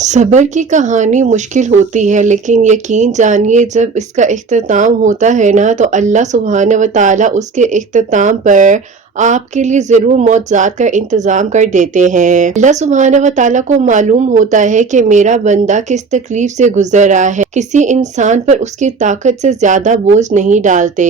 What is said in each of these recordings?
صبر کی کہانی مشکل ہوتی ہے لیکن یقین جانیے جب اس کا اختتام ہوتا ہے نا تو اللہ سبحانہ و تعالیٰ اس کے اختتام پر آپ کے لیے ضرور معجزات کا انتظام کر دیتے ہیں۔ اللہ سبحانہ و تعالیٰ کو معلوم ہوتا ہے کہ میرا بندہ کس تکلیف سے گزر رہا ہے، کسی انسان پر اس کی طاقت سے زیادہ بوجھ نہیں ڈالتے۔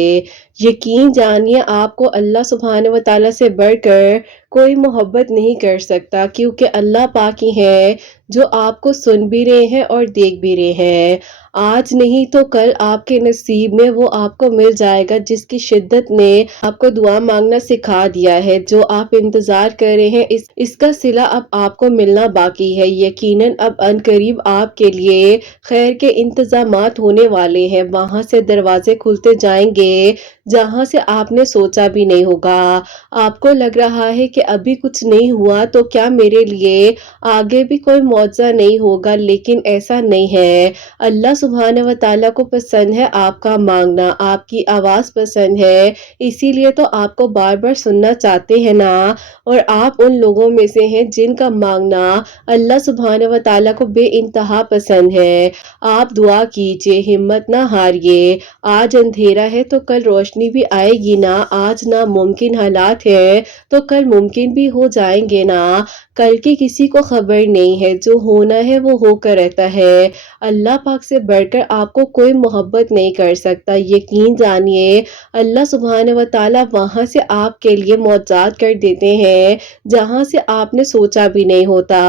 یقین جانیے آپ کو اللہ سبحانہ و تعالیٰ سے بڑھ کر کوئی محبت نہیں کر سکتا، کیونکہ اللہ پاک ہی ہے جو آپ کو سن بھی رہے ہیں اور دیکھ بھی رہے ہیں۔ آج نہیں تو کل آپ کے نصیب میں وہ آپ کو مل جائے گا جس کی شدت نے آپ کو دعا مانگنا سکھا دیا ہے۔ جو آپ انتظار کر رہے ہیں اس کا صلہ اب آپ کو ملنا باقی ہے۔ یقیناً اب ان قریب آپ کے لیے خیر کے انتظامات ہونے والے ہیں، وہاں سے دروازے کھلتے جائیں گے جہاں سے آپ نے سوچا بھی نہیں ہوگا۔ آپ کو لگ رہا ہے کہ ابھی کچھ نہیں ہوا تو کیا میرے لیے آگے بھی کوئی معجزہ نہیں ہوگا، لیکن ایسا نہیں ہے۔ اللہ سبحانہ و تعالیٰ کو پسند ہے آپ کا مانگنا، آپ کی آواز پسند ہے، اسی لیے تو آپ کو بار بار سننا چاہتے ہیں نا۔ اور آپ ان لوگوں میں سے ہیں جن کا مانگنا اللہ سبحانہ و تعالیٰ کو بے انتہا پسند ہے۔ آپ دعا کیجئے، ہمت نہ ہاریے۔ آج اندھیرا ہے تو کل روشنی بھی آئے گی نا، آج ناممکن حالات ہیں تو کل ممکن بھی ہو جائیں گے نا۔ کل کی کسی کو خبر نہیں ہے، جو ہونا ہے وہ ہو کر رہتا ہے۔ اللہ پاک سے بڑھ کر آپ کو کوئی محبت نہیں کر سکتا۔ یقین جانیے اللہ سبحانہ و تعالیٰ وہاں سے آپ کے لیے معجزات کر دیتے ہیں جہاں سے آپ نے سوچا بھی نہیں ہوتا۔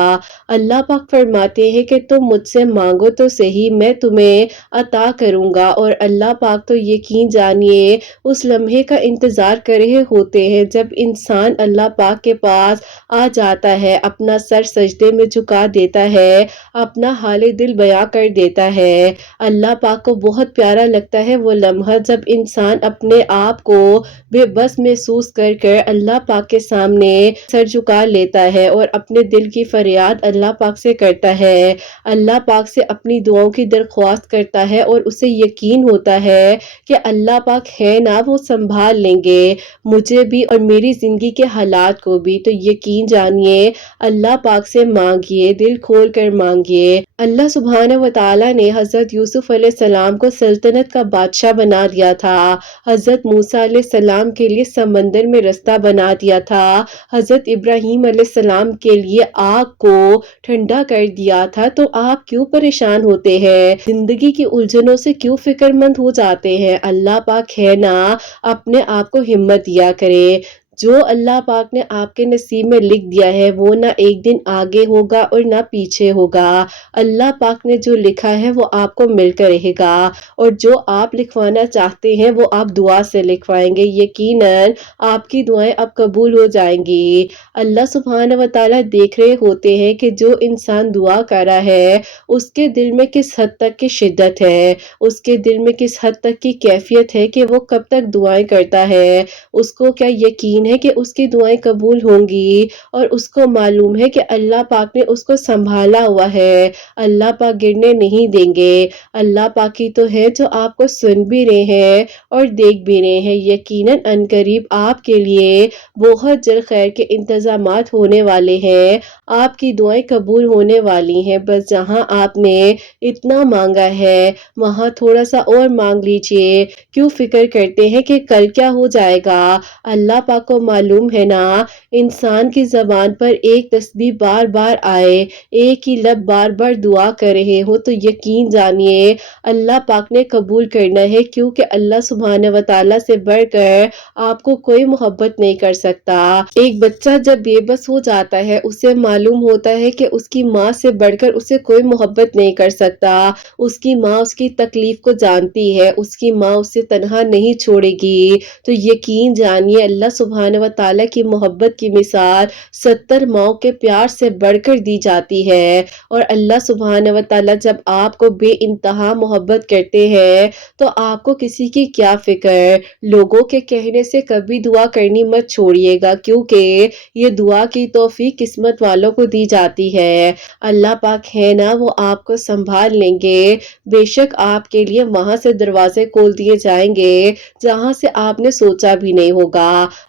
اللہ پاک فرماتے ہیں کہ تم مجھ سے مانگو تو صحیح، میں تمہیں عطا کروں گا۔ اور اللہ پاک تو یقین جانیے اس لمحے کا انتظار کر رہے ہوتے ہیں جب انسان اللہ پاک کے پاس آ جاتا ہے، اپنا سر سجدے میں جھکا دیتا ہے، اپنا حال دل بیان کر دیتا ہے۔ اللہ پاک کو بہت پیارا لگتا ہے وہ لمحہ جب انسان اپنے آپ کو بے بس محسوس کر کر اللہ پاک کے سامنے سر جھکا لیتا ہے اور اپنے دل کی فریاد اللہ پاک سے کرتا ہے، اللہ پاک سے اپنی دعاؤں کی درخواست کرتا ہے اور اسے یقین ہوتا ہے کہ اللہ پاک ہے نا، وہ سنبھال لیں گے مجھے بھی اور میری زندگی کے حالات کو بھی۔ تو یقین جانیے اللہ پاک سے مانگیے، دل کھول کر مانگیے۔ اللہ سبحانہ و تعالیٰ نے حضرت یوسف علیہ السلام کو سلطنت کا بادشاہ بنا دیا تھا، حضرت موسیٰ علیہ السلام کے لیے سمندر میں رستہ بنا دیا تھا، حضرت ابراہیم علیہ السلام کے لیے آگ کو ٹھنڈا کر دیا تھا۔ تو آپ کیوں پریشان ہوتے ہیں؟ زندگی کی الجھنوں سے کیوں فکر مند ہو جاتے ہیں؟ اللہ پاک ہے نا، اپنے آپ کو ہمت دیا کرے۔ جو اللہ پاک نے آپ کے نصیب میں لکھ دیا ہے وہ نہ ایک دن آگے ہوگا اور نہ پیچھے ہوگا۔ اللہ پاک نے جو لکھا ہے وہ آپ کو مل کر رہے گا، اور جو آپ لکھوانا چاہتے ہیں وہ آپ دعا سے لکھوائیں گے۔ یقیناً آپ کی دعائیں اب قبول ہو جائیں گی۔ اللہ سبحانہ و تعالیٰ دیکھ رہے ہوتے ہیں کہ جو انسان دعا کر رہا ہے اس کے دل میں کس حد تک کی شدت ہے، اس کے دل میں کس حد تک کی کیفیت ہے کہ وہ کب تک دعائیں کرتا ہے، اس کو کیا یقین ہے کہ اس کی دعائیں قبول ہوں گی، اور اس کو معلوم ہے کہ اللہ پاک نے اس کو سنبھالا ہوا ہے، اللہ پاک گرنے نہیں دیں گے۔ اللہ پاک ہی تو ہے جو آپ کو سن بھی رہے ہیں اور دیکھ بھی رہے ہیں۔ یقیناً ان قریب آپ کے لیے بہت جلد خیر کے انتظامات ہونے والے ہیں، آپ کی دعائیں قبول ہونے والی ہیں۔ بس جہاں آپ نے اتنا مانگا ہے وہاں تھوڑا سا اور مانگ لیجئے۔ کیوں فکر کرتے ہیں کہ کل کیا ہو جائے گا؟ اللہ پاک کو معلوم ہے نا، انسان کی زبان پر ایک تسبیح بار بار آئے، ایک ہی لفظ بار بار دعا کر رہے ہو تو یقین جانیے اللہ پاک نے قبول کرنا ہے، کیونکہ اللہ سبحانہ و تعالیٰ سے بڑھ کر آپ کو کوئی محبت نہیں کر سکتا۔ ایک بچہ جب بے بس ہو جاتا ہے اسے معلوم ہوتا ہے کہ اس کی ماں سے بڑھ کر اسے کوئی محبت نہیں کر سکتا، اس کی ماں اس کی تکلیف کو جانتی ہے، اس کی ماں اسے تنہا نہیں چھوڑے گی۔ تو یقین جانیے اللہ سبحانہ و تعالیٰ کی محبت کی مثال 70 ماؤں کے پیار سے بڑھ کر دی جاتی ہے، اور اللہ سبحانہ و تعالیٰ جب آپ کو بے انتہا محبت کرتے ہیں تو آپ کو کسی کی کیا فکر۔ لوگوں کے کہنے سے کبھی دعا کرنی مت چھوڑیے گا، کیونکہ یہ دعا کی توفیق قسمت والوں کو دی جاتی ہے۔ اللہ پاک ہے نا، وہ آپ کو سنبھال لیں گے، بے شک آپ کے لیے وہاں سے دروازے کھول دیے جائیں گے جہاں سے آپ نے سوچا بھی نہیں ہوگا۔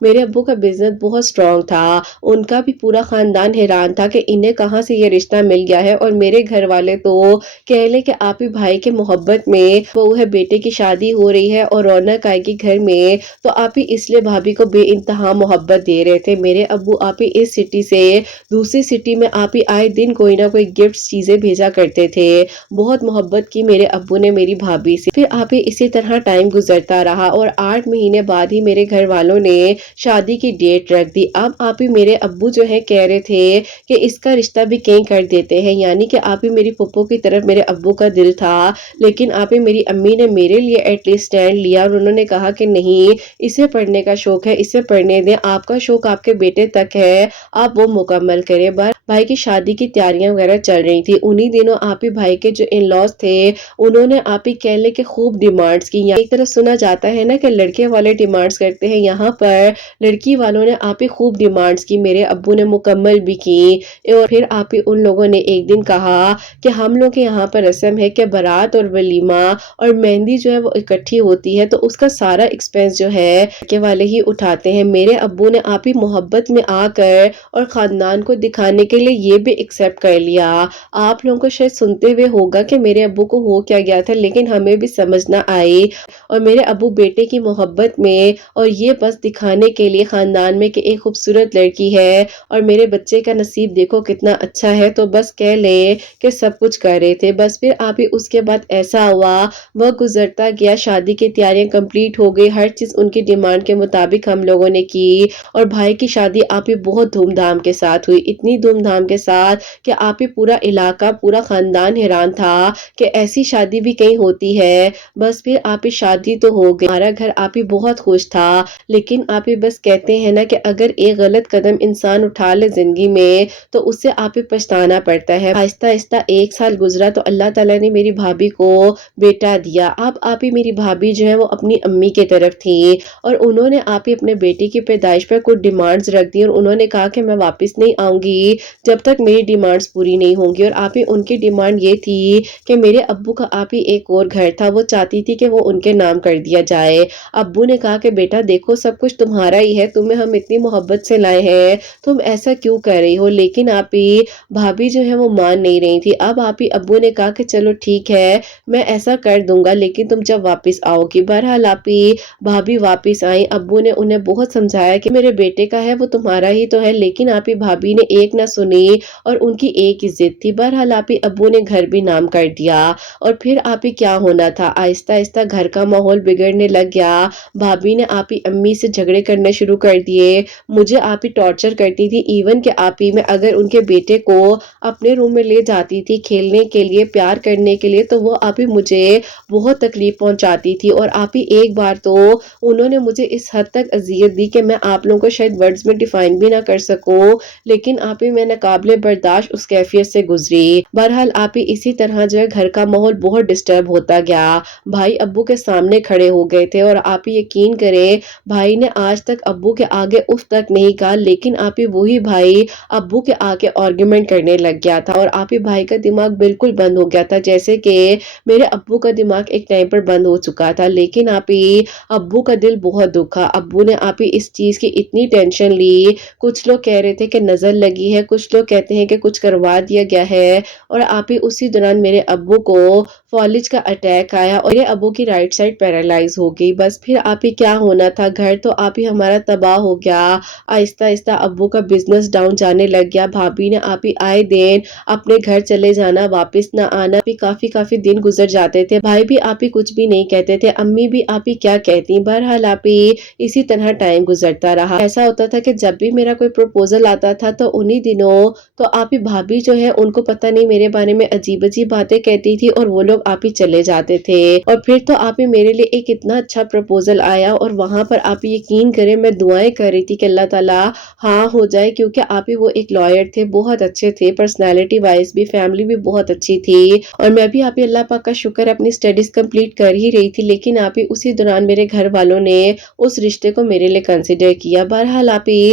میرے ابو کا بزنس بہت اسٹرانگ تھا، ان کا بھی پورا خاندان حیران تھا کہ انہیں کہاں سے یہ رشتہ مل گیا ہے، اور میرے گھر والے تو کہہ لے کہ آپ ہی بھائی کے محبت میں وہ ہے بیٹے کی شادی ہو رہی ہے اور رونق آئے گی گھر میں، تو آپ ہی اس لیے بھابھی کو بے انتہا محبت دے رہے تھے۔ میرے ابو آپ ہی اس سٹی سے دوسری سٹی میں آپ ہی آئے دن کوئی نہ کوئی گفٹ چیزیں بھیجا کرتے تھے، بہت محبت کی میرے ابو نے میری بھابھی سے۔ پھر آپ ہی اسی طرح ٹائم گزرتا رہا اور 8 مہینے بعد ہی میرے گھر والوں نے شادی کی ڈیٹ رکھ دی۔ اب آپ ہی میرے ابو جو ہے کہہ رہے تھے کہ اس کا رشتہ بھی کہیں کر دیتے ہیں، یعنی کہ آپ ہی میری پھپھو کی طرف میرے ابو کا دل تھا، لیکن آپ ہی میری امی نے میرے لیے ایٹ لیسٹ اسٹینڈ لیا اور انہوں نے کہا کہ نہیں، اسے پڑھنے کا شوق ہے، اسے پڑھنے دیں، آپ کا شوق آپ کے بیٹے تک ہے، آپ وہ مکمل کریں۔ بھائی کی شادی کی تیاریاں وغیرہ چل رہی تھی، انہی دنوں آپ ہی بھائی کے جو ان لاز تھے انہوں نے آپ ہی کہہ لے کہ خوب ڈیمانڈز کی۔ ایک طرح سنا جاتا ہے نا کہ لڑکے والے ڈیمانڈز کرتے ہیں، یہاں پر لڑکی والوں نے آپ ہی خوب ڈیمانڈز کی، میرے ابو نے مکمل بھی کی۔ اور پھر آپ ہی ان لوگوں نے ایک دن کہا کہ ہم لوگ کے یہاں پر رسم ہے کہ بارات اور ولیمہ اور مہندی جو ہے وہ اکٹھی ہوتی ہے، تو اس کا سارا ایکسپینس جو ہے لڑکے والے ہی اٹھاتے ہیں۔ میرے ابو نے آپ ہی محبت میں آ کر اور خاندان کو دکھانے کے لیے یہ بھی ایکسپٹ کر لیا۔ آپ لوگوں کو شاید سنتے ہوئے ہوگا کہ میرے ابو کو ہو کیا گیا تھا، لیکن ہمیں بھی سمجھ نہ آئی، اور میرے ابو بیٹے کی محبت میں اور یہ بس دکھانے کے لیے خاندان میں کہ ایک خوبصورت لڑکی ہے اور میرے بچے کا نصیب دیکھو کتنا اچھا ہے، تو بس کہہ لے کہ سب کچھ کر رہے تھے۔ بس پھر آپ ہی اس کے بعد ایسا ہوا، وہ گزرتا گیا، شادی کی تیاریاں کمپلیٹ ہو گئی، ہر چیز ان کی ڈیمانڈ کے مطابق ہم لوگوں نے کی، اور بھائی کی شادی آپ ہی بہت دھوم دھام کے ساتھ ہوئی، اتنی دھوم دھام کے ساتھ کہ آپ ہی پورا علاقہ پورا خاندان حیران تھا کہ ایسی شادی بھی کہیں ہوتی ہے۔ بس پھر آپ ہی شادی تو ہو گئی، ہمارا گھر آپ ہی بہت خوش تھا، لیکن آپ ہی بس کہتے ہیں نا کہ اگر ایک غلط قدم انسان اٹھا لے زندگی میں تو اس سے آپ ہی پچھتانا پڑتا ہے۔ آہستہ آہستہ 1 سال گزرا تو اللہ تعالیٰ نے میری بھابھی کو بیٹا دیا۔ اب آپ ہی میری بھابھی جو ہے وہ اپنی امی کی طرف تھی، اور انہوں نے آپ ہی اپنے بیٹے کی پیدائش پر کچھ ڈیمانڈز رکھ دی، اور انہوں نے کہا کہ میں واپس نہیں آؤں گی جب تک میری ڈیمانڈز پوری نہیں ہوں گی۔ اور آپ ہی ان کی ڈیمانڈ یہ تھی کہ میرے ابو کا آپ ہی ایک اور گھر تھا، وہ چاہتی تھی کہ وہ ان کے نام کر دیا جائے۔ ابو نے کہا کہ بیٹا دیکھو سب کچھ تمہارا ہی ہے، تمہیں ہم اتنی محبت سے لائے ہیں، تم ایسا کیوں کر رہی ہو؟ لیکن آپ ہی بھابھی جو ہے وہ مان نہیں رہی تھی۔ اب آپ ہی ابو نے کہا کہ چلو ٹھیک ہے میں ایسا کر دوں گا، لیکن تم جب واپس آؤ گی۔ بہرحال آپ ہی بھابھی واپس آئیں، ابو نے انہیں بہت سمجھایا کہ میرے بیٹے کا ہے وہ تمہارا ہی تو ہے، لیکن آپ ہی بھابھی نے ایک نہ سنی اور ان کی ایک ہی ضد تھی۔ بہرحال آپ ہی ابو نے گھر بھی نام کر دیا، اور پھر آپ ہی کیا ہونا تھا، آہستہ آہستہ گھر کا ماحول بگڑنے لگ گیا۔ بھابھی نے آپ ہی امی سے جھگڑے کرنے شروع کر دیے، مجھے آپ ہی ٹارچر کرتی تھی، ایون کہ آپ ہی میں اگر ان کے بیٹے کو اپنے روم میں لے جاتی تھی کھیلنے کے لیے، پیار کرنے کے لیے، تو وہ آپ ہی مجھے بہت تکلیف پہنچاتی تھی۔ اور آپ ہی ایک بار تو انہوں نے مجھے اس حد تک اذیت دی کہ میں آپ لوگوں کو شاید ورڈز میں ڈیفائن بھی نہ کر سکوں، لیکن آپ ہی میں ناقابل برداشت اس کیفیت سے گزری۔ بہرحال آپ ہی اسی طرح جو ہے گھر کا ماحول بہت ڈسٹرب ہوتا گیا، بھائی ابو کے سامنے کھڑے ہو گئے تھے، اور آپ ہی یقین کریں بھائی نے آج تک ابو کے آگے اف تک نہیں کہا، لیکن آپ ہی وہی بھائی ابو کے آگے آرگیومنٹ کرنے لگ گیا تھا، اور آپ ہی بھائی کا دماغ بالکل بند ہو گیا تھا، جیسے کہ میرے ابو کا دماغ ایک ٹائم پر بند ہو چکا تھا۔ لیکن آپ ہی ابو کا دل بہت دکھا، ابو نے آپ ہی اس چیز کی اتنی ٹینشن لی، کچھ لوگ کہہ رہے تھے کہ نظر لگی ہے، کچھ لوگ کہتے ہیں کہ کچھ کروا دیا گیا ہے، اور آپ ہی اسی دوران میرے ابو کو فالج کا اٹیک آیا اور یہ ابو کی رائٹ سائڈ پیرالائز ہو گئی۔ بس پھر آپ ہی کیا ہونا تھا، گھر تو آپ ہی ہمارا تباہ ہو گیا، آہستہ آہستہ ابو کا بزنس ڈاؤن جانے لگ گیا، بھابھی نے آپ ہی آئے دن اپنے گھر چلے جانا، واپس نہ آنا، بھی کافی دن گزر جاتے تھے، بھائی بھی آپ ہی کچھ بھی نہیں کہتے تھے، امی بھی آپ ہی کیا کہتی۔ بہرحال آپ ہی اسی طرح ٹائم گزرتا رہا، ایسا ہوتا تھا کہ جب بھی میرا کوئی پروپوزل آتا تھا تو انہی دنوں تو آپ ہی بھابھی جو ہے ان کو پتہ نہیں میرے بارے میں عجیب عجیب باتیں کہتی تھی، اور وہ لوگ آپ ہی چلے جاتے تھے، اور پھر تو آپ ہی میرے لیے ایک اتنا اچھا پروپوزل آیا، اور وہاں پر آپ ہی یقین کریں میں دعائیں کر رہی تھی کہ اللہ تعالیٰ ہاں ہو جائے، کیونکہ آپ ہی وہ ایک لائر تھے، بہت اچھے تھے، پرسنالٹی وائز بھی، فیملی بھی بہت اچھی تھی، اور میں بھی آپ ہی اللہ پاک کا شکر اپنی سٹڈیز کمپلیٹ کر ہی رہی تھی، لیکن آپ ہی اسی دوران میرے گھر والوں نے اس رشتے کو میرے لیے کنسیڈر کیا۔ بہرحال آپ ہی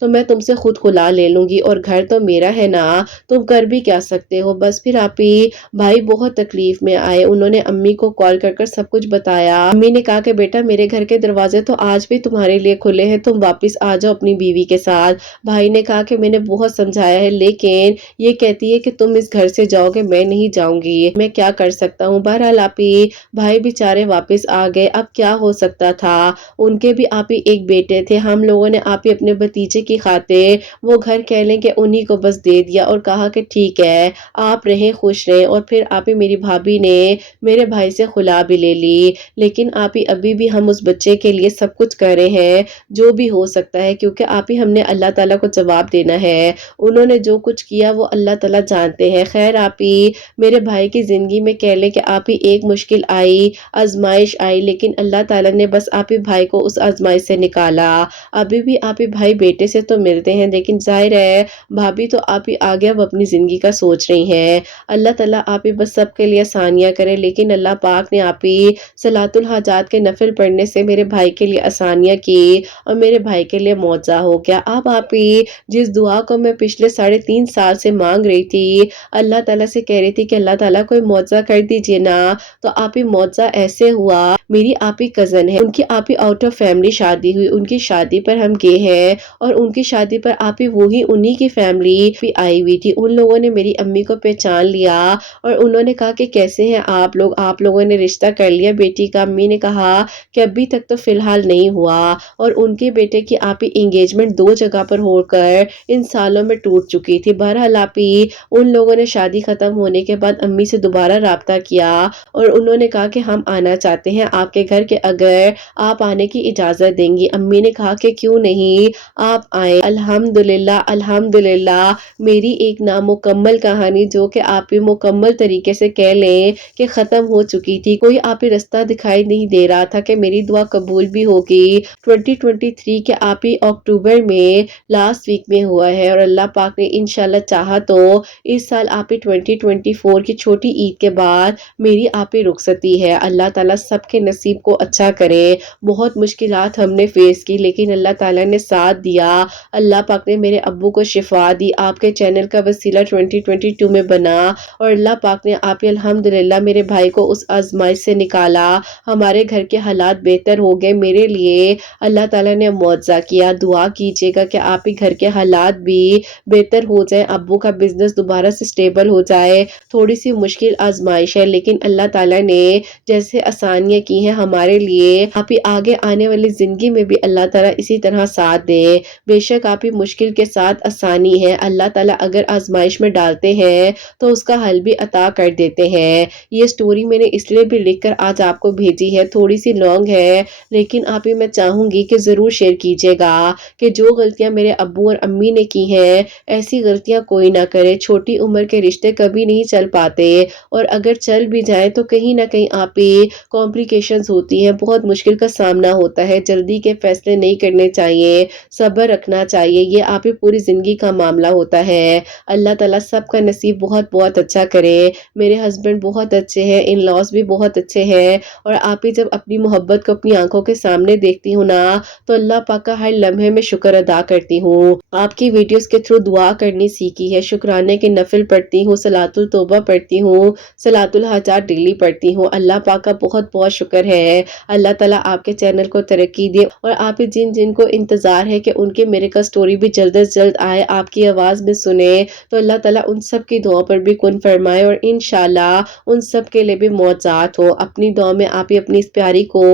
تو میں تم سے خود خلا لے لوں گی، اور گھر تو میرا ہے نا، تم کر بھی کیا سکتے ہو۔ بس پھر آپی بھائی بہت تکلیف میں آئے، انہوں نے امی کو کال کر کر سب کچھ بتایا۔ امی نے کہا کہ بیٹا میرے گھر کے دروازے تو آج بھی تمہارے لیے کھلے ہیں، تم واپس آ جاؤ اپنی بیوی کے ساتھ۔ بھائی نے کہا کہ میں نے بہت سمجھایا ہے لیکن یہ کہتی ہے کہ تم اس گھر سے جاؤ گے، میں نہیں جاؤں گی، میں کیا کر سکتا ہوں۔ بہرحال آپی بھائی بیچارے واپس آ گئے، اب کیا ہو سکتا تھا، ان کے بھی آپی ایک بیٹے تھے۔ ہم لوگوں نے آپی اپنے بھتیجے کی خاطر وہ گھر کہہ لیں کہ انہی کو بس دے دیا اور کہا کہ ٹھیک ہے آپ رہیں خوش رہیں، اور پھر آپی میری بھابھی نے میرے بھائی سے خلا بھی لے لی۔ لیکن آپی ابھی بھی ہم اس بچے کے لیے سب کچھ کر رہے ہیں جو بھی ہو سکتا ہے، کیونکہ آپی ہم نے اللہ تعالیٰ کو جواب دینا ہے، انہوں نے جو کچھ کیا وہ اللہ تعالیٰ جانتے ہیں۔ خیر آپی میرے بھائی کی زندگی میں کہہ لیں کہ آپی ایک مشکل آئی، آزمائش آئی، لیکن اللہ تعالیٰ نے بس آپی بھائی کو اس آزمائش سے نکالا۔ ابھی بھی آپی بھائی بیٹے سے تو ملتے ہیں لیکن ظاہر ہے بھابھی تو آپی آگے اب اپنی زندگی کا سوچ رہی ہیں۔ اللہ تعالیٰ آپی بس سب کے لیے آسانیاں کرے، لیکن اللہ پاک نے آپی صلاۃ الحاجات کے نفل پڑھنے سے میرے بھائی کے لیے آسانیاں کی اور میرے بھائی کے لیے معجزہ ہو گیا۔ اب آپی جس دعا کو میں پچھلے 3.5 سال سے مانگ رہی تھی، اللہ تعالیٰ سے کہہ رہی تھی کہ اللہ تعالیٰ کوئی معجزہ کر دیجئے نا، تو آپی معجزہ ایسے ہوا، میری آپی کزن ہے، ان کی آپی آؤٹ آف فیملی شادی ہوئی، ان کی شادی پر ہم گئے ہیں اور ان کی شادی پر آپی وہی انہی کی فیملی بھی آئی ہوئی تھی۔ ان لوگوں نے میری امی کو پہچان لیا اور انہوں نے کہا کہ کیسے ہیں آپ لوگ، آپ لوگوں نے رشتہ کر لیا بیٹی کا؟ امی نے کہا کہ ابھی تک تو فی الحال نہیں ہوا، اور ان کے بیٹے کی آپی انگیجمنٹ 2 جگہ پر ہو کر ان سالوں میں ٹوٹ چکی تھی۔ بہرحال آپی ان لوگوں نے شادی ختم ہونے کے بعد امی سے دوبارہ رابطہ کیا اور انہوں نے کہا کہ ہم آنا چاہتے ہیں آپ کے گھر، کے اگر آپ آنے کی اجازت دیں گی۔ امی نے کہا کہ کیوں نہیں، آپ آئیں۔ الحمدللہ الحمدللہ میری ایک نامکمل کہانی جو کہ آپ مکمل طریقے سے کہہ لیں کہ ختم ہو چکی تھی، کوئی آپ رستہ دکھائی نہیں دے رہا تھا کہ میری دعا قبول بھی ہوگی۔ 2023 کے آپی اکتوبر میں لاسٹ ویک میں ہوا ہے، اور اللہ پاک نے انشاءاللہ چاہا تو اس سال آپی 2024 کی چھوٹی عید کے بعد میری آپی رخصتی ہے۔ اللہ تعالیٰ سب کے نصیب کو اچھا کرے۔ بہت مشکلات ہم نے فیس کی لیکن اللہ تعالیٰ نے ساتھ دیا، اللہ پاک نے میرے ابو کو شفا دی، آپ کے چینل کا وسیلہ 2022 میں بنا، اور اللہ پاک نے آپی الحمدللہ میرے بھائی کو اس آزمائش سے نکالا، ہمارے گھر کے حالات بہتر ہو گئے۔ میرے لیے اللہ تعالیٰ نے معجزہ کیا۔ دعا کیجیے گا کہ آپ ہی گھر کے حالات بھی بہتر ہو جائیں، ابو کا بزنس دوبارہ سے سٹیبل ہو جائے۔ تھوڑی سی مشکل آزمائش ہے لیکن اللہ تعالیٰ نے جیسے آسانیاں کی ہیں ہمارے لیے، آپ ہی آگے آنے والی زندگی میں بھی اللہ تعالیٰ اسی طرح ساتھ دے۔ بے شک آپ ہی مشکل کے ساتھ آسانی ہے، اللہ تعالیٰ اگر آزمائش میں ڈالتے ہیں تو اس کا حل بھی عطا کر دیتے ہیں۔ یہ سٹوری میں نے اس لیے بھی لکھ کر آج آپ کو بھیجی ہے، تھوڑی سی لانگ ہے لیکن آپ ہی میں چاہوں گی کہ ضرور شیئر کیجیے گا کہ جو غلطیاں میرے ابو اور امی نے کی ہیں ایسی غلطیاں کوئی نہ کرے۔ چھوٹی عمر کے رشتے کبھی نہیں چل پاتے، اور اگر چل بھی جائیں تو کہیں نہ کہیں آپ ہی کمپلیکیشنز ہوتی ہیں، بہت مشکل کا سامنا ہوتا ہے۔ جلدی کے فیصلے نہیں کرنے چاہیے، صبر رکھنا چاہیے، یہ آپ ہی پوری زندگی کا معاملہ ہوتا ہے۔ اللہ تعالیٰ سب کا نصیب بہت بہت اچھا کرے۔ میرے ہسبینڈ بہت اچھے ہیں، ان لاس بھی بہت اچھے ہیں، اور آپ ہی جب اپنی محبت کو اپنی آنکھوں کے سامنے دیکھتی ہوں نا تو اللہ پاک کا ہر لمحے میں شکر ادا کرتی ہوں۔ آپ کی ویڈیوز کے تھرو دعا کرنی سیکھی ہے، شکرانے کے نفل پڑھتی ہوں، صلاۃ التوبہ پڑھتی ہوں، صلاۃ الحاجات ڈیلی پڑھتی ہوں۔ اللہ پاک کا بہت بہت شکر ہے۔ اللہ تعالیٰ آپ کے چینل کو ترقی دے، اور آپ ہی جن کو انتظار ہے کہ ان کے میریکل سٹوری بھی جلد از جلد آئے، آپ کی آواز میں سنے، تو اللہ تعالیٰ ان سب کی دعا پر بھی کن فرمائے اور انشاءاللہ ان سب کے لیے بھی معجزات ہو۔ اپنی دعا میں آپ ہی اپنی اس پیاری کو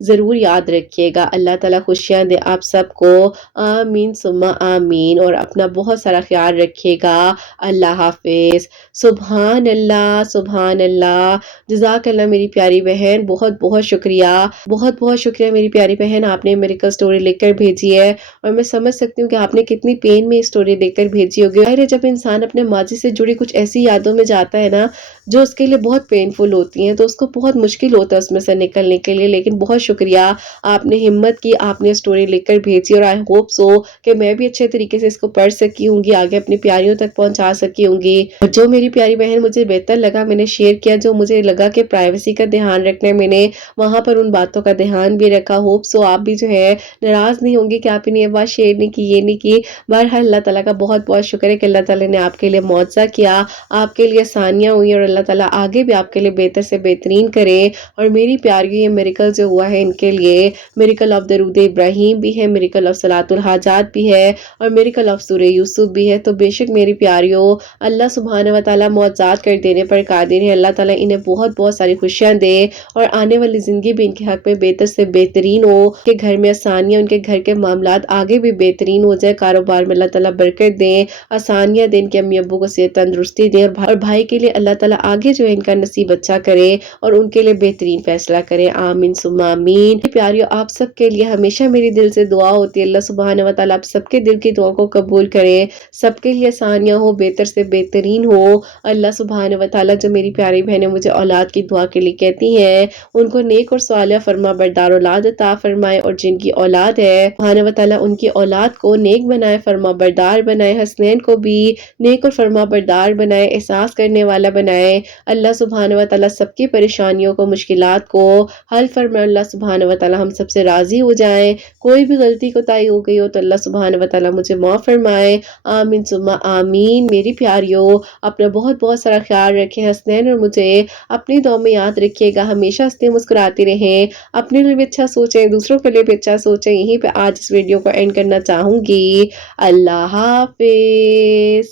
ضرور یاد رکھیے گا۔ اللہ تعالیٰ خوشیاں دے آپ سب کو، آمین ثم آمین، اور اپنا بہت سارا خیال رکھیے گا۔ اللہ حافظ۔ سبحان اللہ سبحان اللہ۔ جزاک اللہ میری پیاری بہن، بہت بہت شکریہ، بہت بہت شکریہ میری پیاری بہن، آپ نے میریکل سٹوری لکھ کر بھیجی ہے، اور میں سمجھ سکتی ہوں کہ آپ نے کتنی پین میں سٹوری لکھ کر بھیجی ہوگی۔ ظاہر ہے جب انسان اپنے ماضی سے جڑی کچھ ایسی یادوں میں جاتا ہے نا جو اس کے لیے بہت پینفل ہوتی ہیں، تو اس کو بہت مشکل ہوتا ہے اس میں سے نکلنے کے لیے، لیکن بہت شکریہ، آپ نے ہمت کی، آپ نے سٹوری لکھ کر بھیجی، اور آئی ہوپ سو کہ میں بھی اچھے طریقے سے اس کو پڑھ سکی ہوں گی، آگے اپنی پیاریوں تک پہنچا سکی ہوں گی۔ جو میری پیاری بہن مجھے بہتر لگا میں نے شیئر کیا، جو مجھے لگا کہ پرائیویسی کا دھیان رکھنا ہے میں نے وہاں پر ان باتوں کا دھیان بھی رکھا۔ ہوپ سو آپ بھی جو ہے ناراض نہیں ہوں گے کہ آپ نے یہ بات شیئر نہیں کی، یہ نہیں کی۔ بہرحال اللہ تعالیٰ کا بہت بہت شکر ہے کہ اللہ تعالیٰ نے آپ کے لیے معجزہ کیا، آپ کے لیے آسانیاں ہوئی، اور اللہ تعالیٰ آگے بھی آپ کے لیے بہتر سے بہترین کرے۔ اور میری پیاریوں، یہ میریکل جو ہوا ہے ان کے لیے میریکل آف درود ابراہیم بھی ہے، میریکل آف صلاۃ الحاجات بھی ہے، اور میریکل آف سورہ یوسف بھی ہے۔ تو بے شک میری پیاریوں، اللہ سبحانہ و تعالیٰ معجزات کر دینے پر قادر ہے۔ اللہ تعالیٰ انہیں بہت بہت ساری خوشیاں دے، اور آنے والی زندگی بھی ان کے حق میں بہتر سے بہترین ہو، کہ گھر میں آسانیاں، ان کے گھر کے معاملات آگے بھی بہترین ہو جائے، کاروبار میں اللہ تعالیٰ برکت دیں، آسانیاں دیں، ان کے امی ابو کو صحت تندرستی دیں، اور بھائی کے لیے اللہ تعالیٰ آگے جو ہے ان کا نصیب اچھا کرے، اور ان کے لیے بہترین فیصلہ کرے۔ آمین ثم آمین۔ پیاریو، آپ سب کے لیے ہمیشہ میری دل سے دعا ہوتی ہے، اللہ سبحانہ و تعالیٰ آپ سب کے دل کی دعا کو قبول کرے، سب کے لیے آسانیاں ہو، بہتر سے بہترین ہو۔ اللہ سبحانہ و تعالیٰ، جو میری پیاری بہنیں مجھے اولاد کی دعا کے لیے کہتی ہیں، ان کو نیک اور صالح فرما بردار اولاد عطا فرمائے، اور جن کی اولاد ہے سبحانہ و تعالیٰ ان کی اولاد کو نیک بنائے، فرما بردار بنائے، حسنین کو بھی نیک اور فرما بردار بنائے، احساس کرنے والا بنائے۔ اللہ سبحانہ و تعالیٰ سب کی پریشانیوں کو، مشکلات کو حل فرمائے۔ اللہ سبحانہ و تعالیٰ ہم سب سے راضی ہو جائیں، کوئی بھی غلطی کوتاہی ہو گئی ہو تو اللہ سبحانہ و تعالیٰ مجھے معاف فرمائے۔ آمین ثم آمین۔ میری پیاریوں، اپنا بہت بہت سارا خیال رکھیں، حسنین اور مجھے اپنی دعا میں یاد رکھیے گا، ہمیشہ ہنستے مسکراتے رہیں، اپنے لیے بھی اچھا سوچیں، دوسروں کے لیے بھی اچھا سوچیں۔ یہیں پہ آج اس ویڈیو کو اینڈ کرنا چاہوں گی۔ اللہ حافظ۔